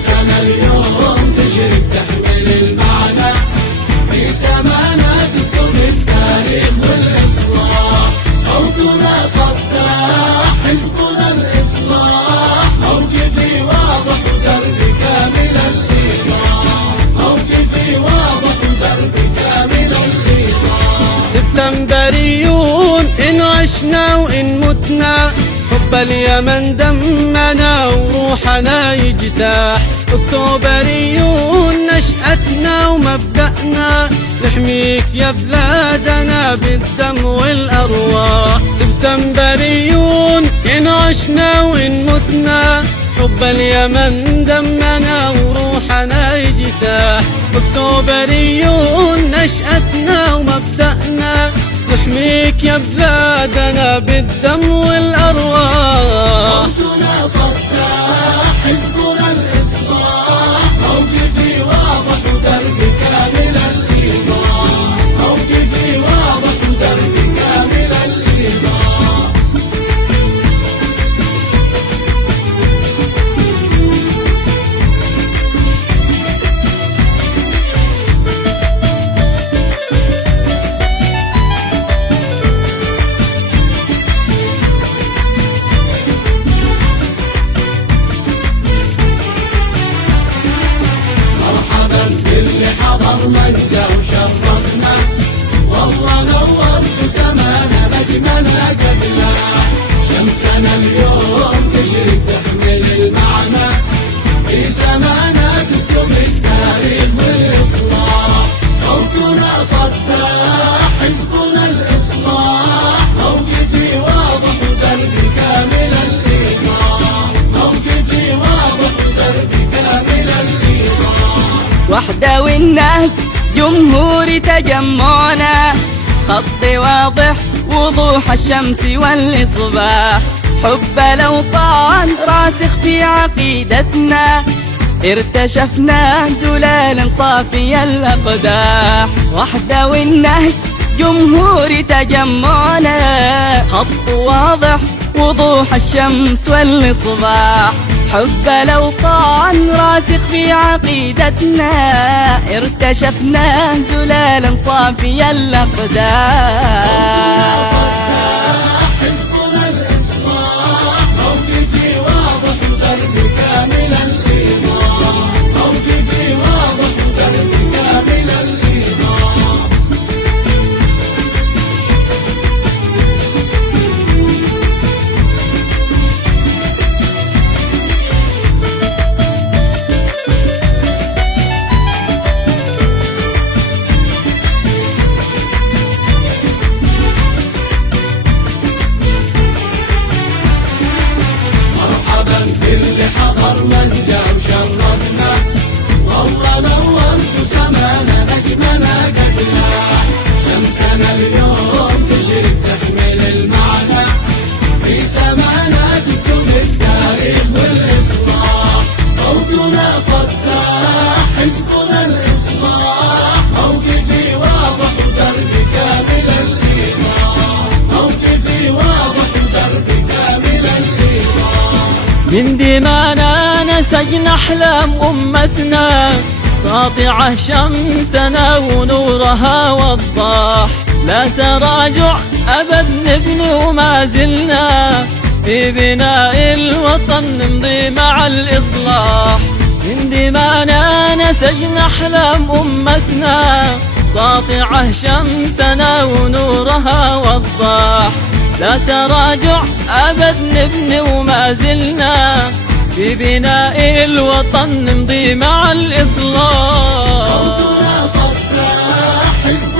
شمسنا اليوم تشرق تحمل المعنى في سمانا تكتب التاريخ والإصلاح. صوتنا صداح حزبنا الإصلاح، موقفي واضح ودربي كامل الإيضاح، موقفي واضح ودربي كامل الإيضاح. سبتمبريون إن عشنا وإن متنا، حب اليمن دمنا وروحنا يجتاح. اكتوبريون نشأتنا ومبدأنا، نحميك يا بلادنا بالدم والأرواح. سبتمبريون إن عشنا وإن متنا، حب اليمن دمنا وروحنا يجتاح. اكتوبريون نشأتنا ومبدأنا، نحميك يا بلادنا بالدم والأرواح. صوتنا صداح حزبنا الإصلاح، موقفي واضح ودربي كامل الإيضاح، موقفي واضح ودربي كامل الإيضاح. اللي حضرنا انجا وشرفنا، والله نورت سمانا نجمنا قبله. شمسنا اليوم تشرق تحمل المعنى في سمانا تكتب التاريخ والإصلاح. صوتنا صداح حزبنا الإصلاح، موقفي واضح ودربي كامل الإيضاح، موقفي واضح ودربي كامل الإيضاح. وحدة والنهج جمهوري تجمعنا، خط واضح وضوح الشمس والإصباح. حب الأوطان راسخ في عقيدتنا، ارتشفنا زلالا صافي الأقداح. وحدة والنهج جمهوري تجمعنا، خط واضح وضوح الشمس والإصباح. حب الأوطان راسخ في عقيدتنا، ارتشفنا زلالا صافي الأقداح. صوتنا صداح حزبنا الإصلاح، موقفي واضح ودربي كامل الإيضاح، موقفي واضح ودربي كامل الإيضاح. اللي حضرنا انجا وشرفنا، والله نورت سمانا نجمنا قبله. شمسنا اليوم تشرق تحمل المعنى في سمانا تكتب التاريخ والإصلاح. صوتنا صداح حزبنا الإصلاح، موقفي واضح ودربي كامل الإيضاح، موقفي واضح ودربي كامل الإيضاح. من دمانا نسجنا أحلام أمتنا، ساطعة شمسنا ونورها وضاح. لا تراجع أبد نبني وما زلنا، في بناء الوطن نمضي مع الإصلاح. من دمانا نسجنا أحلام أمتنا، ساطعة شمسنا ونورها وضاح. لا تراجع أبد نبني وما زلنا، في بناء الوطن نمضي مع الإصلاح. صوتنا صداح حزب